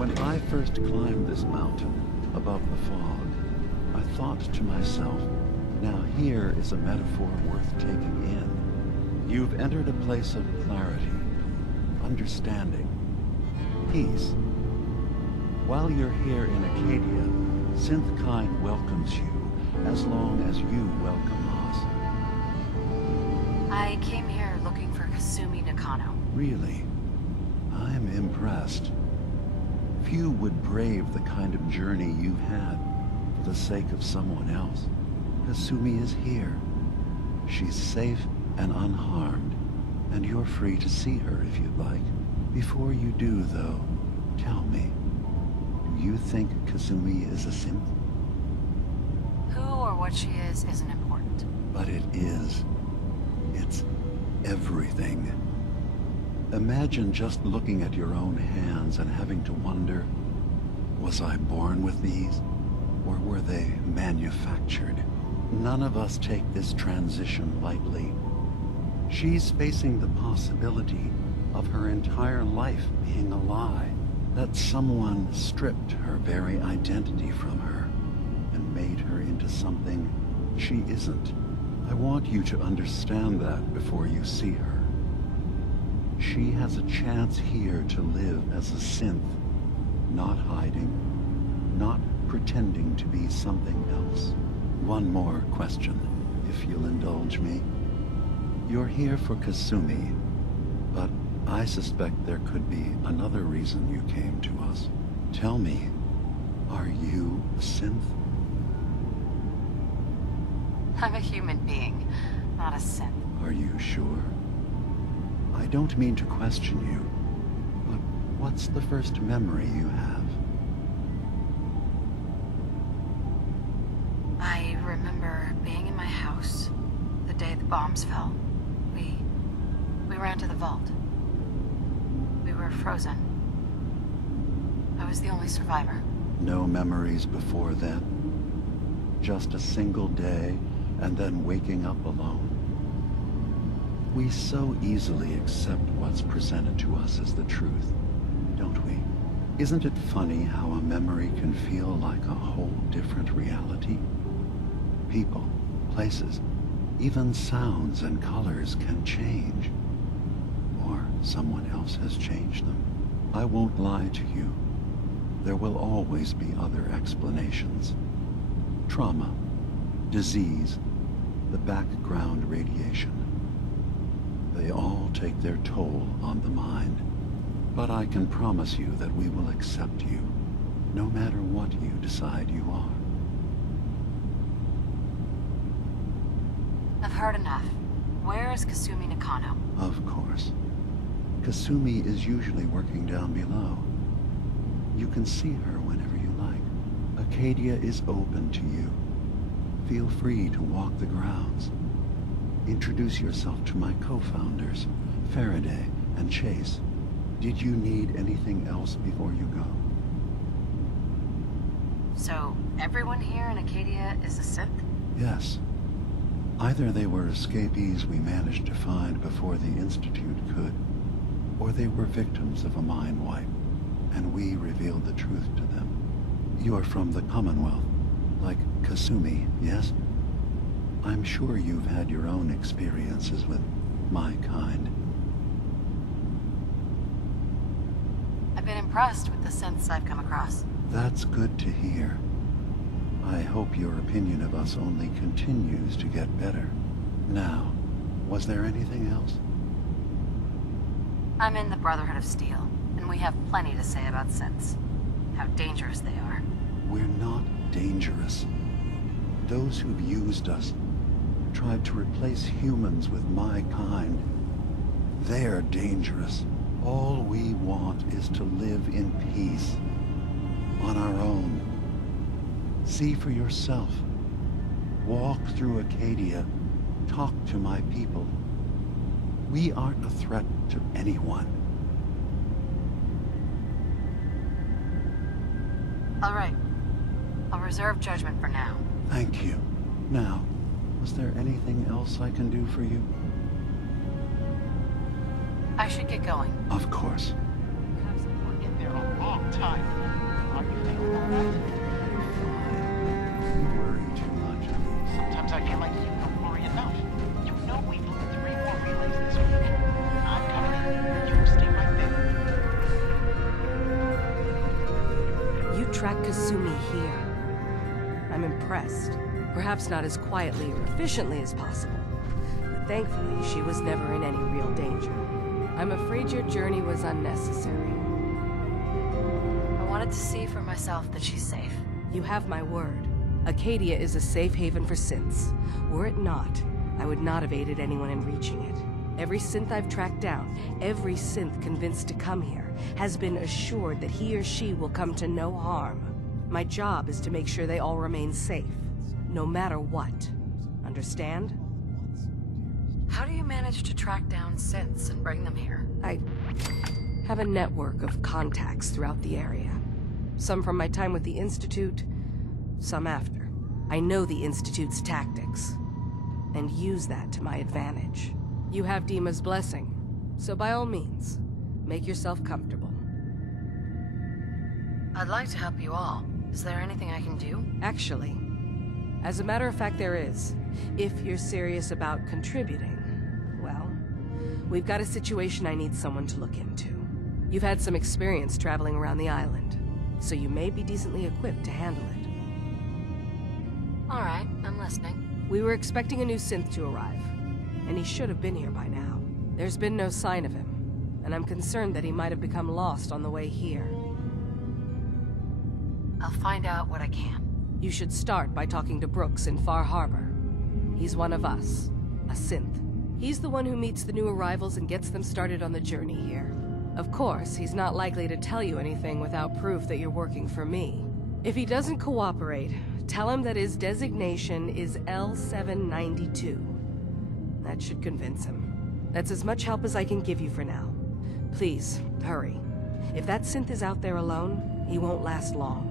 When I first climbed this mountain, above the fog, I thought to myself, now here is a metaphor worth taking in. You've entered a place of clarity, understanding, peace. While you're here in Acadia, Synthkind welcomes you as long as you welcome us. I came here looking for Kasumi Nakano. Really? I'm impressed. Few would brave the kind of journey you've had for the sake of someone else. Kasumi is here. She's safe and unharmed, and you're free to see her if you'd like. Before you do, though, tell me, do you think Kasumi is a synth? Who or what she is isn't important. But it is. It's everything. Imagine just looking at your own hands and having to wonder, was I born with these, or were they manufactured? None of us take this transition lightly. She's facing the possibility of her entire life being a lie, that someone stripped her very identity from her and made her into something she isn't. I want you to understand that before you see her. She has a chance here to live as a synth, not hiding, not pretending to be something else. One more question, if you'll indulge me. You're here for Kasumi, but I suspect there could be another reason you came to us. Tell me, are you a synth? I'm a human being, not a synth. Are you sure? I don't mean to question you, but what's the first memory you have? I remember being in my house the day the bombs fell. We ran to the vault. We were frozen. I was the only survivor. No memories before then? Just a single day, and then waking up alone? We so easily accept what's presented to us as the truth, don't we? Isn't it funny how a memory can feel like a whole different reality? People, places, even sounds and colors can change. Or someone else has changed them. I won't lie to you. There will always be other explanations. Trauma, disease, the background radiation. They all take their toll on the mind. But I can promise you that we will accept you, no matter what you decide you are. I've heard enough. Where is Kasumi Nakano? Of course. Kasumi is usually working down below. You can see her whenever you like. Acadia is open to you. Feel free to walk the grounds. Introduce yourself to my co-founders, Faraday and Chase. Did you need anything else before you go? So, everyone here in Acadia is a synth? Yes. Either they were escapees we managed to find before the Institute could, or they were victims of a mind wipe, and we revealed the truth to them. You're from the Commonwealth, like Kasumi, yes? I'm sure you've had your own experiences with my kind. I've been impressed with the synths I've come across. That's good to hear. I hope your opinion of us only continues to get better. Now, was there anything else? I'm in the Brotherhood of Steel, and we have plenty to say about synths. How dangerous they are. We're not dangerous. Those who've used us, tried to replace humans with my kind, they're dangerous. All we want is to live in peace, on our own. See for yourself. Walk through Acadia. Talk to my people. We aren't a threat to anyone. All right. I'll reserve judgment for now. Thank you. Now, was there anything else I can do for you? I should get going. Of course. Have some more in there on long. time. Are you feeling all right? You worry too much. Sometimes I feel like you don't worry enough. You know we blew 3 more relays this week. I'm coming in. You stay right there. You tracked Kasumi here. I'm impressed. Perhaps not as quietly or efficiently as possible, but thankfully she was never in any real danger. I'm afraid your journey was unnecessary. I wanted to see for myself that she's safe. You have my word. Acadia is a safe haven for synths. Were it not, I would not have aided anyone in reaching it. Every synth I've tracked down, every synth convinced to come here, has been assured that he or she will come to no harm. My job is to make sure they all remain safe, no matter what. Understand? How do you manage to track down synths and bring them here? I have a network of contacts throughout the area. Some from my time with the Institute, some after. I know the Institute's tactics, and use that to my advantage. You have Dima's blessing, so by all means, make yourself comfortable. I'd like to help you all. Is there anything I can do? Actually, as a matter of fact, there is. If you're serious about contributing, well, we've got a situation I need someone to look into. You've had some experience traveling around the island, so you may be decently equipped to handle it. All right, I'm listening. We were expecting a new synth to arrive, and he should have been here by now. There's been no sign of him, and I'm concerned that he might have become lost on the way here. I'll find out what I can. You should start by talking to Brooks in Far Harbor. He's one of us, a synth. He's the one who meets the new arrivals and gets them started on the journey here. Of course, he's not likely to tell you anything without proof that you're working for me. If he doesn't cooperate, tell him that his designation is L792. That should convince him. That's as much help as I can give you for now. Please, hurry. If that synth is out there alone, he won't last long.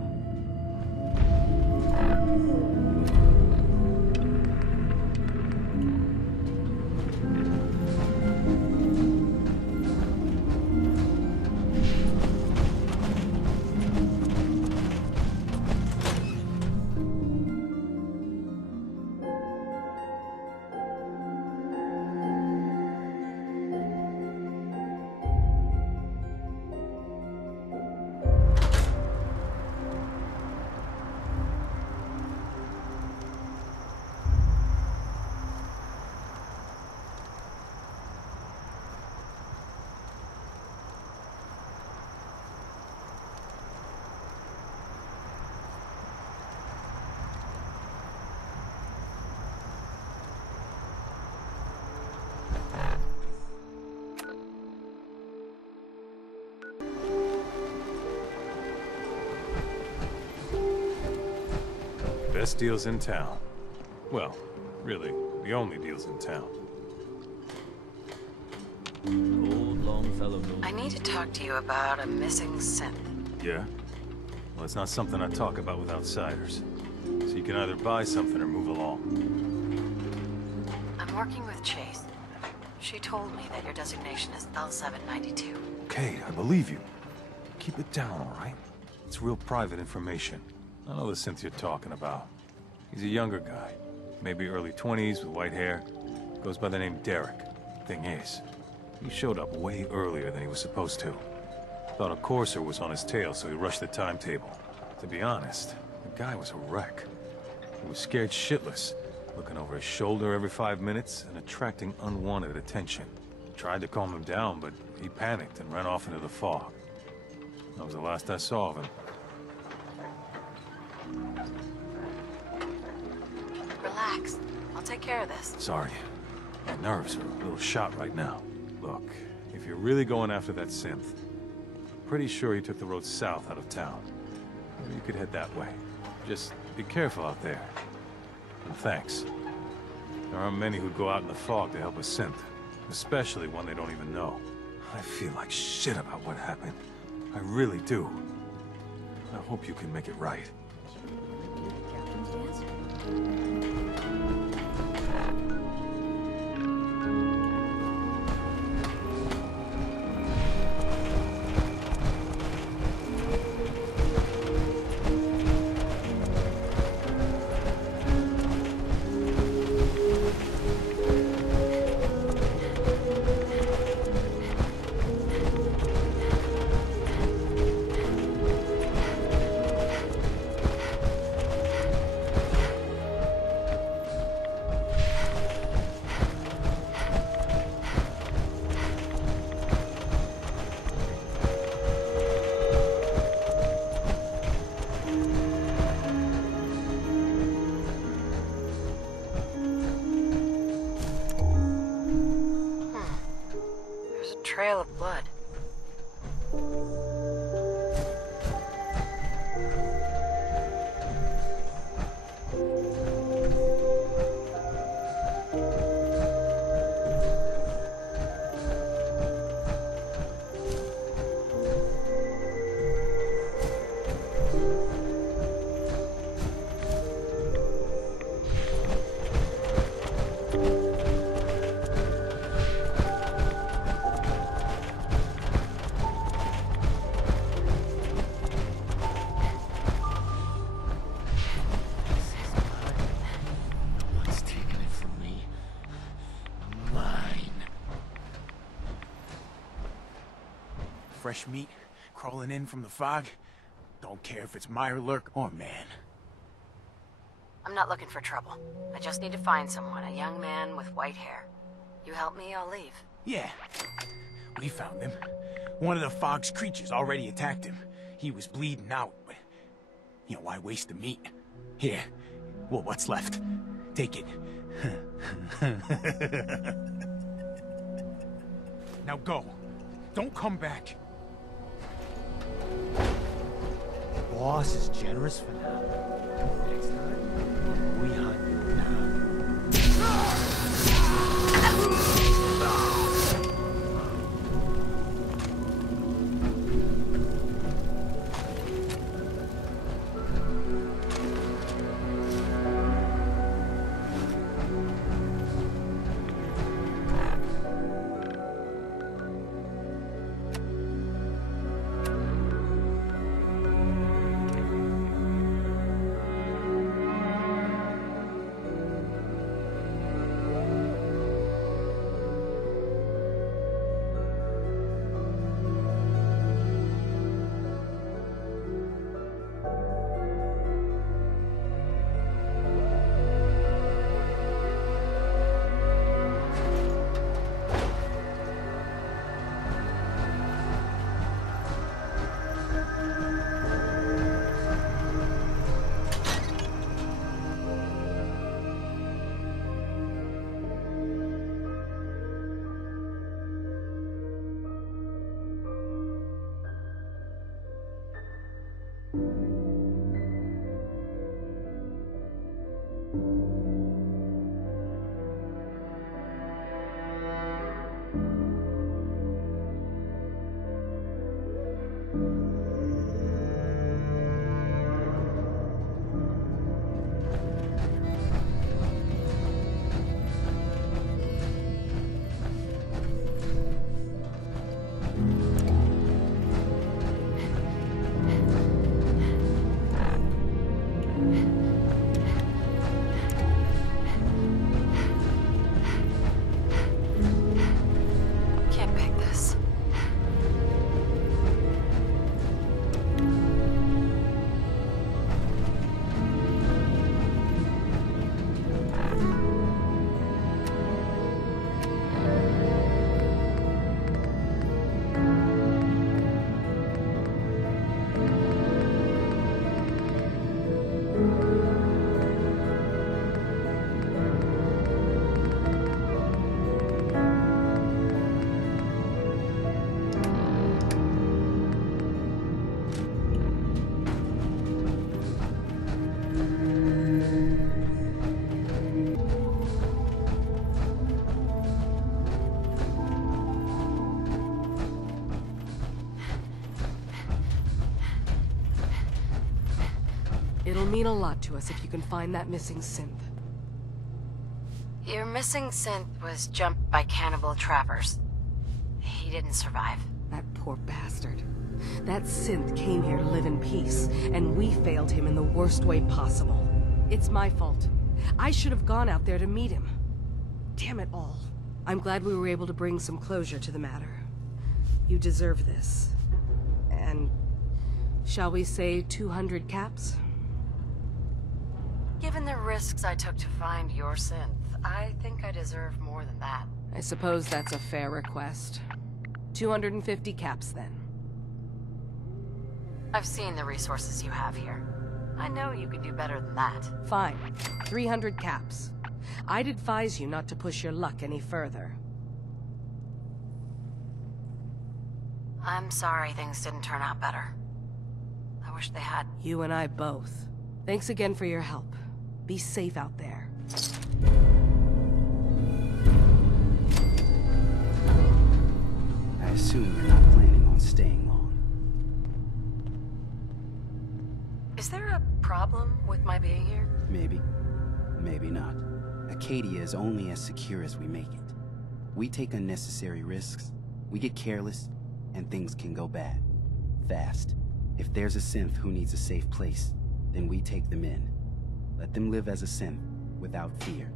Best deals in town. Well, really, the only deals in town. Old Longfellow. I need to talk to you about a missing synth. Yeah? Well, it's not something I talk about with outsiders. So you can either buy something or move along. I'm working with Chase. She told me that your designation is L792. Okay, I believe you. Keep it down, all right? It's real private information. I know the synth you're talking about. He's a younger guy. Maybe early 20s with white hair. Goes by the name Derek. Thing is, he showed up way earlier than he was supposed to. Thought a courser was on his tail, so he rushed the timetable. To be honest, the guy was a wreck. He was scared shitless, looking over his shoulder every 5 minutes and attracting unwanted attention. Tried to calm him down, but he panicked and ran off into the fog. That was the last I saw of him. Relax. I'll take care of this. Sorry. My nerves are a little shot right now. Look, if you're really going after that synth, I'm pretty sure he took the road south out of town. Maybe you could head that way. Just be careful out there. And thanks. There aren't many who go out in the fog to help a synth, especially one they don't even know. I feel like shit about what happened. I really do. I hope you can make it right. trail of blood. Fresh meat crawling in from the fog. Don't care if it's Mirelurk or man. I'm not looking for trouble. I just need to find someone, a young man with white hair. You help me, I'll leave. Yeah, we found him. One of the fog's creatures already attacked him. He was bleeding out, but, you know, why waste the meat? Here, well, what's left? Take it. Now go. Don't come back. Boss is generous for now. Next time, we hunt you down. It'll mean a lot to us if you can find that missing synth. Your missing synth was jumped by cannibal trappers. He didn't survive. That poor bastard. That synth came here to live in peace, and we failed him in the worst way possible. It's my fault. I should have gone out there to meet him. Damn it all. I'm glad we were able to bring some closure to the matter. You deserve this. And... shall we say 200 caps? Given the risks I took to find your synth, I think I deserve more than that. I suppose that's a fair request. 250 caps, then. I've seen the resources you have here. I know you could do better than that. Fine. 300 caps. I'd advise you not to push your luck any further. I'm sorry things didn't turn out better. I wish they had. You and I both. Thanks again for your help. Be safe out there. I assume you're not planning on staying long. Is there a problem with my being here? Maybe. Maybe not. Acadia is only as secure as we make it. We take unnecessary risks, we get careless, and things can go bad. Fast. If there's a synth who needs a safe place, then we take them in. Let them live as a synth, without fear.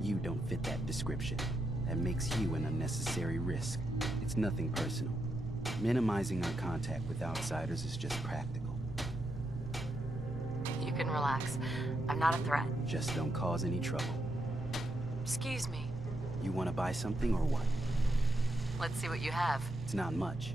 You don't fit that description. That makes you an unnecessary risk. It's nothing personal. Minimizing our contact with outsiders is just practical. You can relax. I'm not a threat. Just don't cause any trouble. Excuse me. You want to buy something or what? Let's see what you have. It's not much.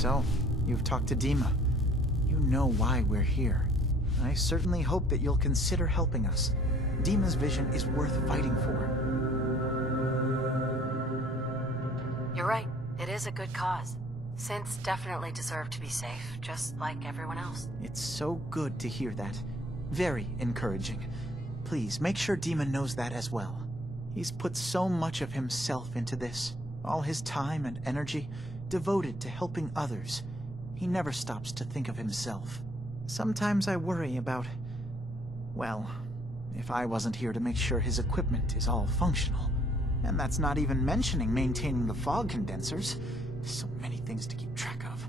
So, you've talked to Dima. You know why we're here. I certainly hope that you'll consider helping us. Dima's vision is worth fighting for. You're right. It is a good cause. Synths definitely deserve to be safe, just like everyone else. It's so good to hear that. Very encouraging. Please, make sure Dima knows that as well. He's put so much of himself into this. All his time and energy devoted to helping others. He never stops to think of himself. Sometimes I worry about... well, if I wasn't here to make sure his equipment is all functional. And that's not even mentioning maintaining the fog condensers. So many things to keep track of.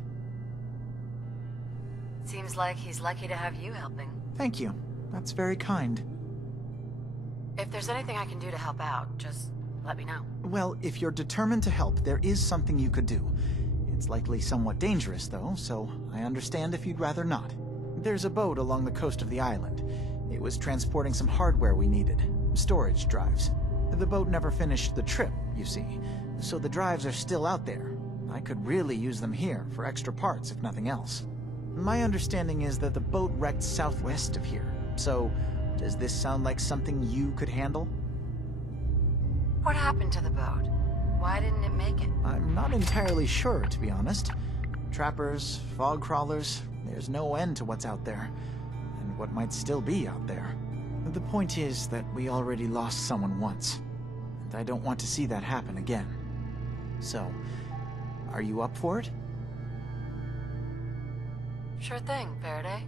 Seems like he's lucky to have you helping. Thank you. That's very kind. If there's anything I can do to help out, just let me know. Well, if you're determined to help, there is something you could do. It's likely somewhat dangerous, though, so I understand if you'd rather not. There's a boat along the coast of the island. It was transporting some hardware we needed. Storage drives. The boat never finished the trip, you see, so the drives are still out there. I could really use them here for extra parts, if nothing else. My understanding is that the boat wrecked southwest of here, so does this sound like something you could handle? What happened to the boat? Why didn't it make it? I'm not entirely sure, to be honest. Trappers, fog crawlers, there's no end to what's out there, and what might still be out there. The point is that we already lost someone once, and I don't want to see that happen again. So, are you up for it? Sure thing, Faraday.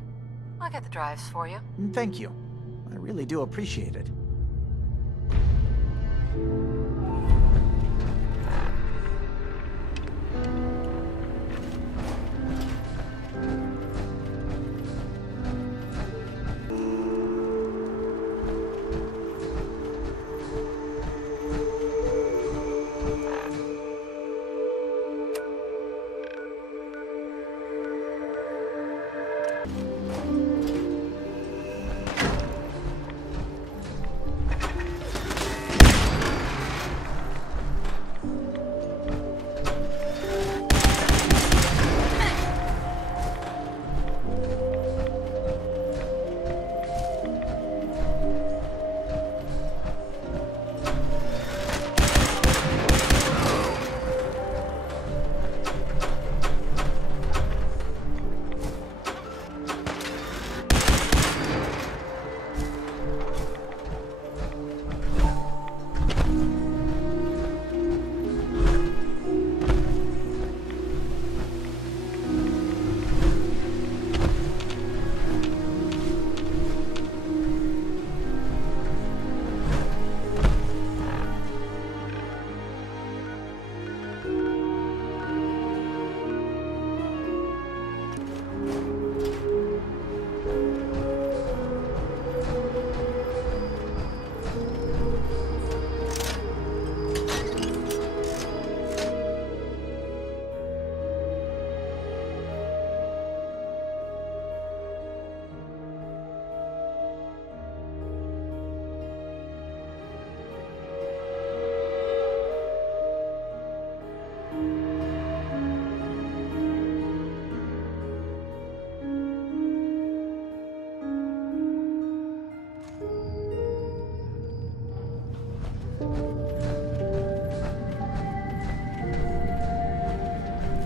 I'll get the drives for you. Thank you. I really do appreciate it.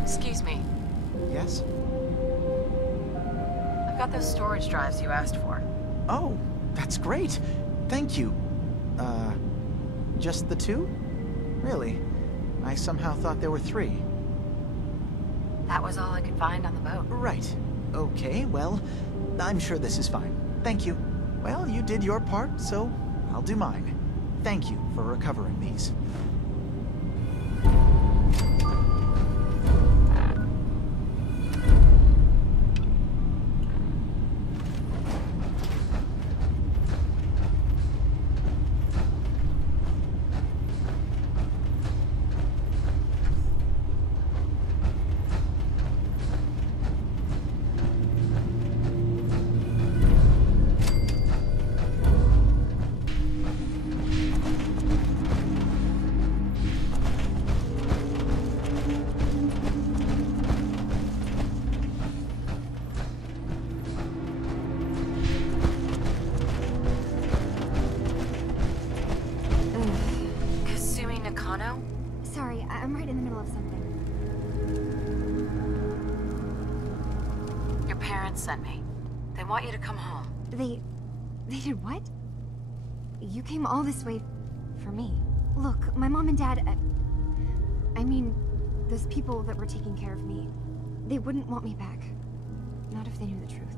Excuse me. Yes? I've got those storage drives you asked for. Oh, that's great. Thank you. Just the 2? Really? I somehow thought there were 3. That was all I could find on the boat. Right. Okay, well, I'm sure this is fine. Thank you. Well, you did your part, so I'll do mine. Thank you for recovering these. Sorry, I'm right in the middle of something. Your parents sent me. They want you to come home. They did what? You came all this way for me. Look, my mom and dad, I mean, those people that were taking care of me, they wouldn't want me back. Not if they knew the truth.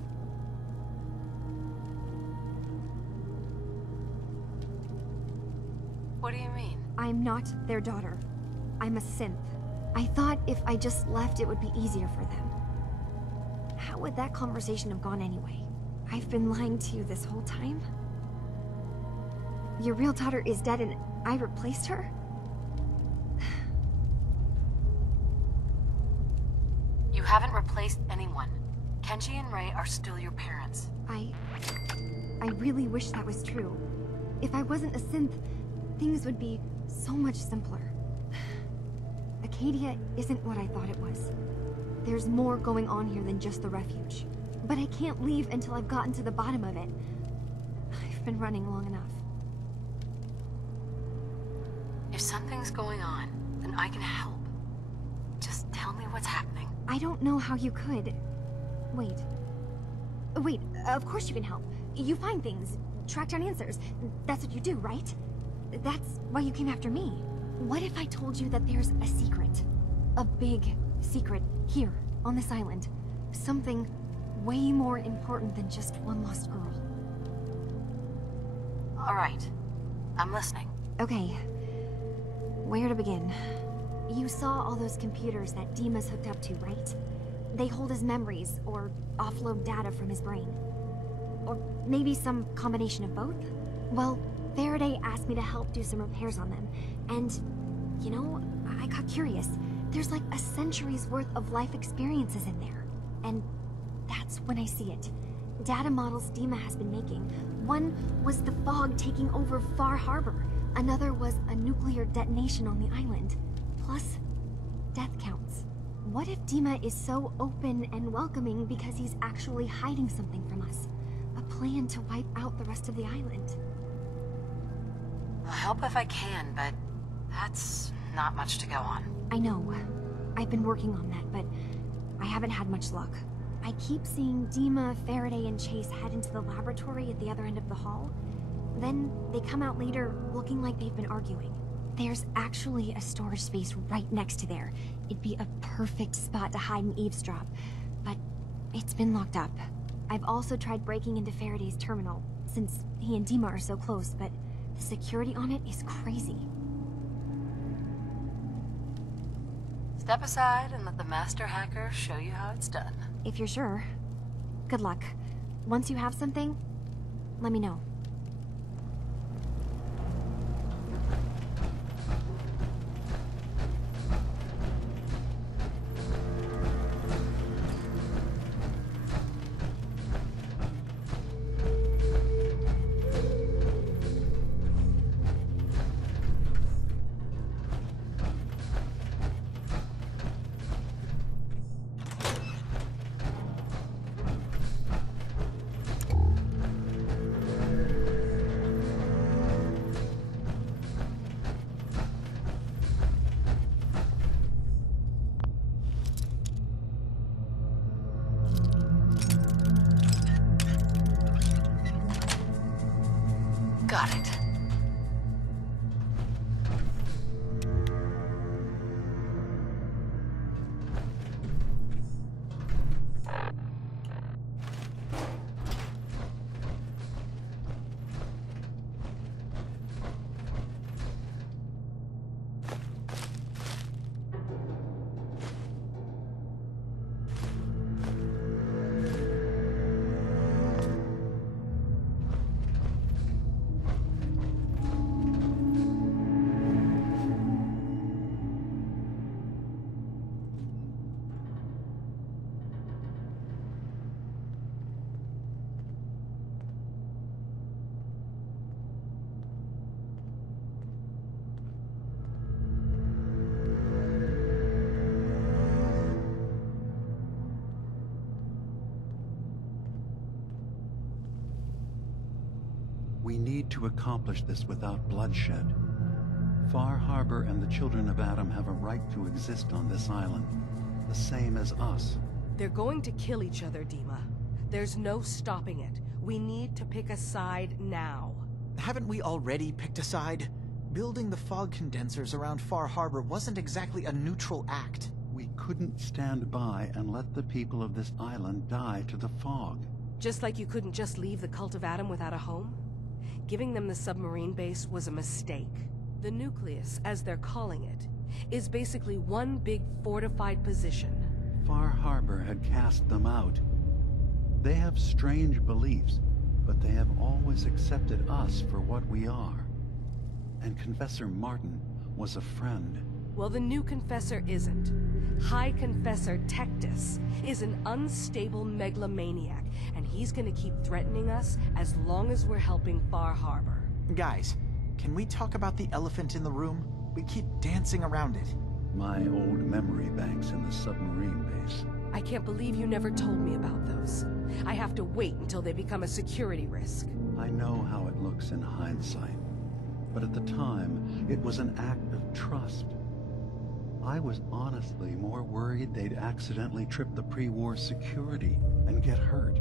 What do you mean? I'm not their daughter. I'm a synth. I thought if I just left, it would be easier for them. How would that conversation have gone anyway? I've been lying to you this whole time? Your real daughter is dead and I replaced her? You haven't replaced anyone. Kenji and Ray are still your parents. I really wish that was true. If I wasn't a synth, things would be so much simpler. Acadia isn't what I thought it was. There's more going on here than just the refuge. But I can't leave until I've gotten to the bottom of it. I've been running long enough. If something's going on, then I can help. Just tell me what's happening. I don't know how you could. Wait. Wait, of course you can help. You find things, track down answers. That's what you do, right? That's why you came after me. What if I told you that there's a secret? A big secret here, on this island. Something way more important than just one lost girl. All right. I'm listening. Okay. Where to begin? You saw all those computers that Dima's hooked up to, right? They hold his memories, or offload data from his brain. Or maybe some combination of both? Well, Faraday asked me to help do some repairs on them, and, you know, I got curious. There's like a century's worth of life experiences in there. And that's when I see it. Data models Dima has been making. One was the fog taking over Far Harbor. Another was a nuclear detonation on the island. Plus, death counts. What if Dima is so open and welcoming because he's actually hiding something from us? A plan to wipe out the rest of the island? I'll help if I can, but that's not much to go on. I know. I've been working on that, but I haven't had much luck. I keep seeing Dima, Faraday, and Chase head into the laboratory at the other end of the hall. Then they come out later looking like they've been arguing. There's actually a storage space right next to there. It'd be a perfect spot to hide and eavesdrop, but it's been locked up. I've also tried breaking into Faraday's terminal, since he and Dima are so close, but the security on it is crazy. Step aside and let the master hacker show you how it's done. If you're sure. Good luck. Once you have something, let me know. need to accomplish this without bloodshed. Far Harbor and the children of Adam have a right to exist on this island, the same as us. They're going to kill each other, Dima. There's no stopping it. We need to pick a side now. Haven't we already picked a side? Building the fog condensers around Far Harbor wasn't exactly a neutral act. We couldn't stand by and let the people of this island die to the fog. Just like you couldn't just leave the Cult of Adam without a home? Giving them the submarine base was a mistake. The nucleus, as they're calling it, is basically one big fortified position. Far Harbor had cast them out. They have strange beliefs, but they have always accepted us for what we are. And Confessor Martin was a friend. Well, the new Confessor isn't. High Confessor Tectus is an unstable megalomaniac, and he's gonna keep threatening us as long as we're helping Far Harbor. Guys, can we talk about the elephant in the room? We keep dancing around it. My old memory banks in the submarine base. I can't believe you never told me about those. I have to wait until they become a security risk. I know how it looks in hindsight, but at the time, it was an act of trust. I was honestly more worried they'd accidentally trip the pre-war security and get hurt,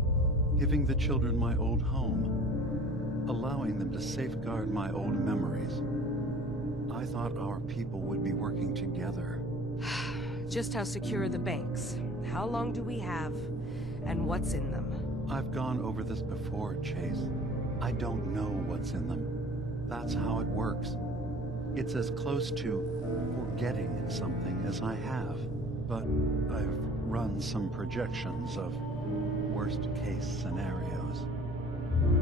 giving the children my old home, allowing them to safeguard my old memories. I thought our people would be working together. Just how secure are the banks? How long do we have? And what's in them? I've gone over this before, Chase. I don't know what's in them. That's how it works. It's as close to forgetting something as I have. But I've run some projections of worst-case scenarios.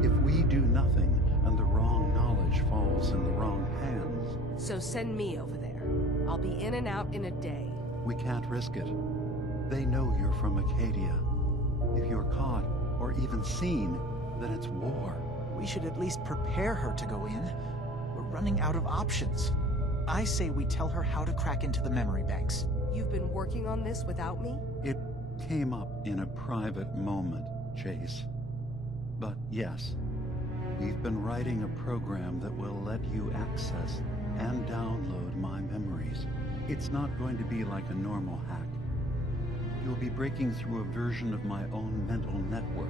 If we do nothing and the wrong knowledge falls in the wrong hands... So send me over there. I'll be in and out in a day. We can't risk it. They know you're from Acadia. If you're caught, or even seen, then it's war. We should at least prepare her to go in. We're running out of options. I say we tell her how to crack into the memory banks. You've been working on this without me? It came up in a private moment, Chase. But yes, we've been writing a program that will let you access and download my memories. It's not going to be like a normal hack. You'll be breaking through a version of my own mental network.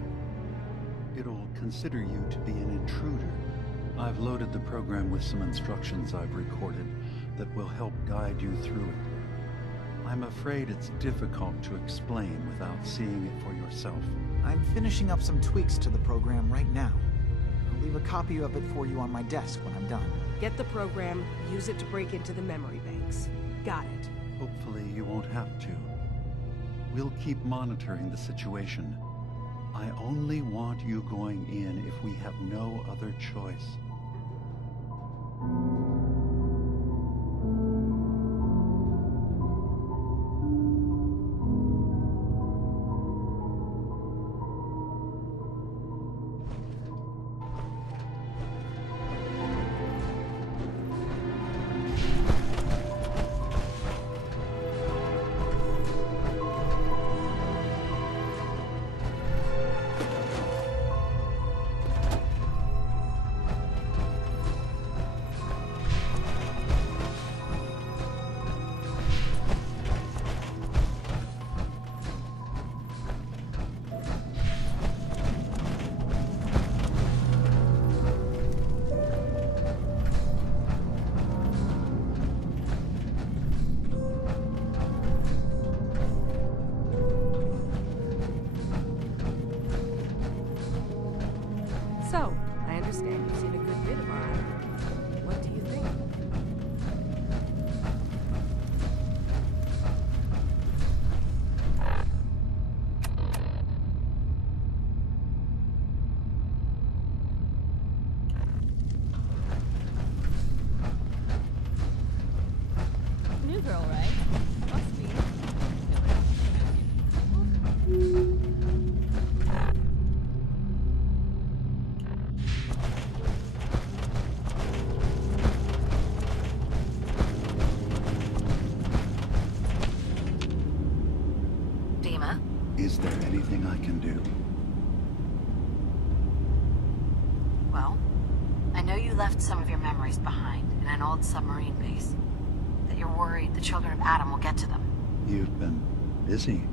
It'll consider you to be an intruder. I've loaded the program with some instructions I've recorded that will help guide you through it. I'm afraid it's difficult to explain without seeing it for yourself. I'm finishing up some tweaks to the program right now. I'll leave a copy of it for you on my desk when I'm done. Get the program, use it to break into the memory banks. Got it. Hopefully you won't have to. We'll keep monitoring the situation. I only want you going in if we have no other choice. So, I understand you've seen a good bit of our island. What do you think? New girl, right? Must be. Dima? Is there anything I can do? Well, I know an old submarine base. That you're worried the children of Adam will get to them. You've been busy.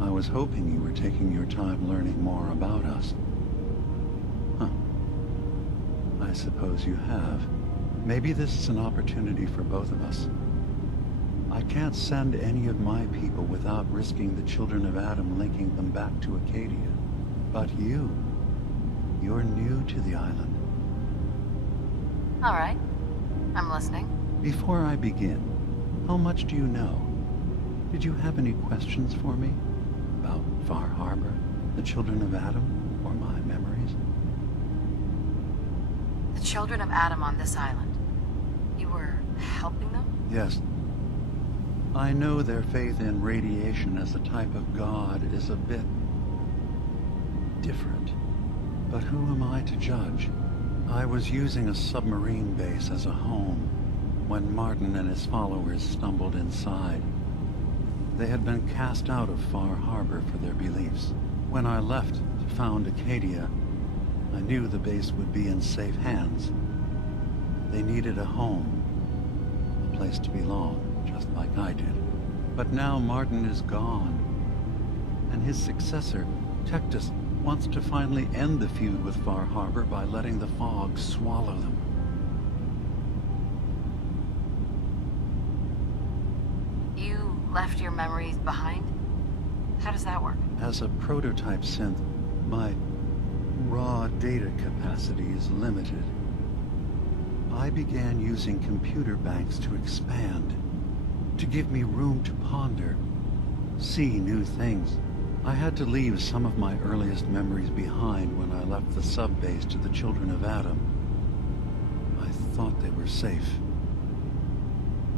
I was hoping you were taking your time learning more about us. Huh. I suppose you have. Maybe this is an opportunity for both of us. I can't send any of my people without risking the children of Adam linking them back to Acadia. But you're new to the island. All right. I'm listening. Before I begin, how much do you know? Did you have any questions for me? About Far Harbor, the children of Adam, or my memories? The children of Adam on this island. You were helping them? Yes. I know their faith in radiation as a type of god is a bit different. But who am I to judge? I was using a submarine base as a home when Martin and his followers stumbled inside. They had been cast out of Far Harbor for their beliefs. When I left to found Acadia, I knew the base would be in safe hands. They needed a home, a place to belong, just like I did. But now Martin is gone, and his successor, Tectus, wants to finally end the feud with Far Harbor by letting the fog swallow them. You left your memories behind? How does that work? As a prototype synth, my raw data capacity is limited. I began using computer banks to expand, to give me room to ponder, see new things. I had to leave some of my earliest memories behind when I left the sub-base to the children of Adam. I thought they were safe.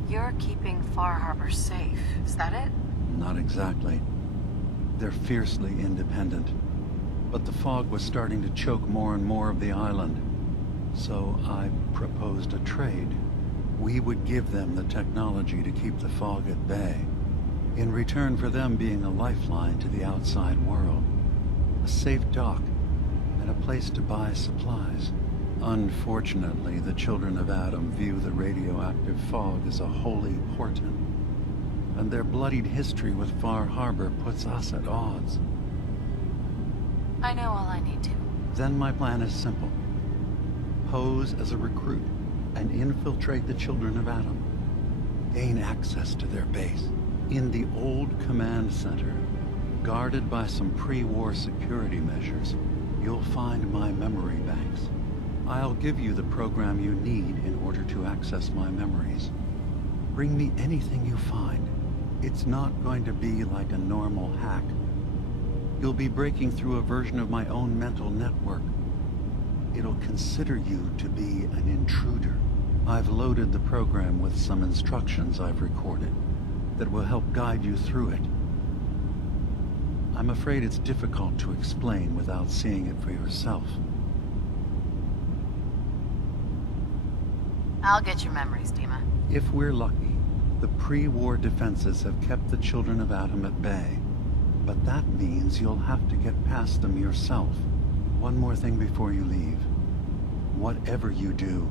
You're keeping Far Harbor safe, is that it? Not exactly. They're fiercely independent. But the fog was starting to choke more and more of the island. So I proposed a trade. We would give them the technology to keep the fog at bay, in return for them being a lifeline to the outside world, a safe dock, and a place to buy supplies. Unfortunately, the children of Adam view the radioactive fog as a holy portent, and their bloodied history with Far Harbor puts us at odds. I know all I need to. Then my plan is simple. Pose as a recruit and infiltrate the children of Adam. Gain access to their base. In the old command center, guarded by some pre-war security measures, you'll find my memory banks. I'll give you the program you need in order to access my memories. Bring me anything you find. It's not going to be like a normal hack. You'll be breaking through a version of my own mental network. It'll consider you to be an intruder. I've loaded the program with some instructions I've recorded that will help guide you through it. I'm afraid it's difficult to explain without seeing it for yourself. I'll get your memories, Dima. If we're lucky, the pre-war defenses have kept the children of Adam at bay. But that means you'll have to get past them yourself. One more thing before you leave. Whatever you do,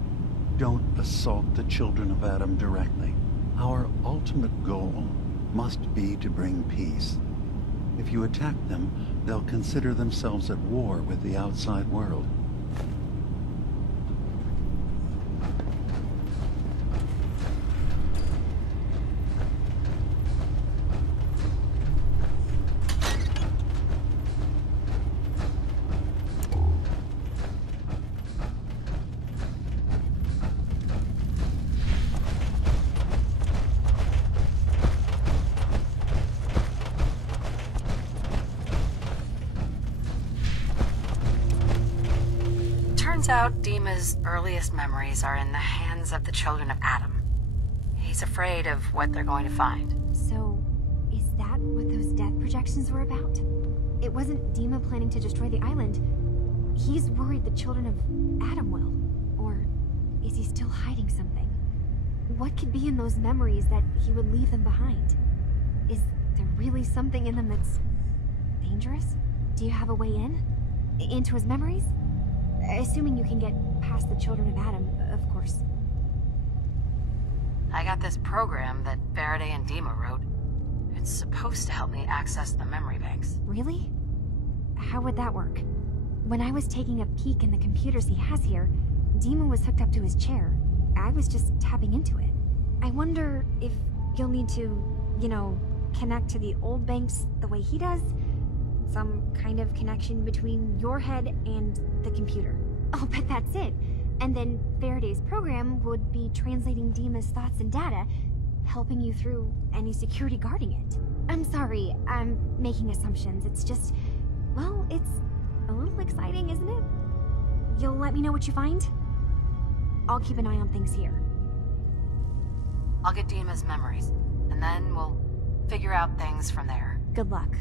don't assault the children of Adam directly. Our ultimate goal must be to bring peace. If you attack them, they'll consider themselves at war with the outside world. Turns out Dima's earliest memories are in the hands of the children of Adam. He's afraid of what they're going to find. So, is that what those death projections were about? It wasn't Dima planning to destroy the island. He's worried the children of Adam will. Or is he still hiding something? What could be in those memories that he would leave them behind? Is there really something in them that's dangerous? Do you have a way in? Into his memories? Assuming you can get past the children of Adam, of course. I got this program that Faraday and Dima wrote. It's supposed to help me access the memory banks. Really? How would that work? When I was taking a peek in the computers he has here, Dima was hooked up to his chair. I was just tapping into it. I wonder if you'll need to, you know, connect to the old banks the way he does? Some kind of connection between your head and the computer. Oh, but that's it. And then Faraday's program would be translating Dima's thoughts and data, helping you through any security guarding it. I'm sorry, I'm making assumptions. It's just, well, it's a little exciting, isn't it? You'll let me know what you find? I'll keep an eye on things here. I'll get Dima's memories, and then we'll figure out things from there. Good luck.